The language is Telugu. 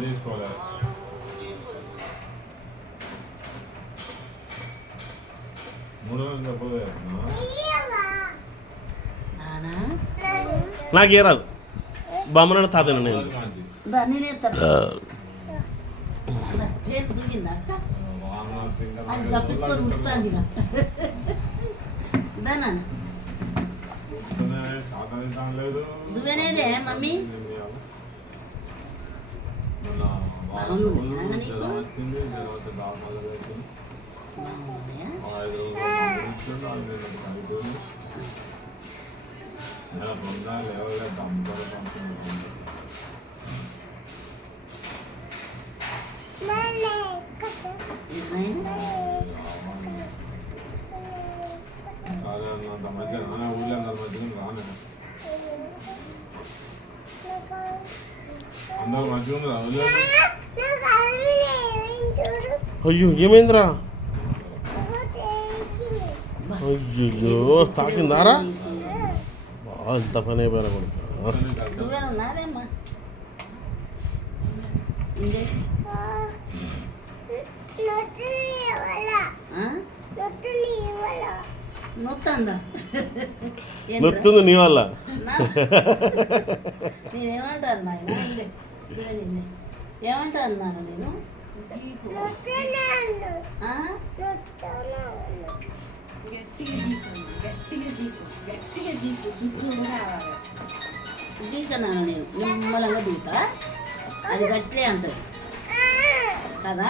తీసుకోవాలి నాకు ఏ రాదు బొమ్మన తాతను నేను తప్పించుకొని ఉంచుతాంది నువ్వేనేదే మమ్మీ అయ్యో ఏమైందిరా అయ్యో తాకిందారా ఎంత పని అయిపోయినా నొత్తుంది నీ వల్ల నేనేమంటాను నాయన ఏమంటా అన్నాను నేను దీకన్నాను నేను నిమ్మలంగా దూతా అది గట్టే అంటది కదా.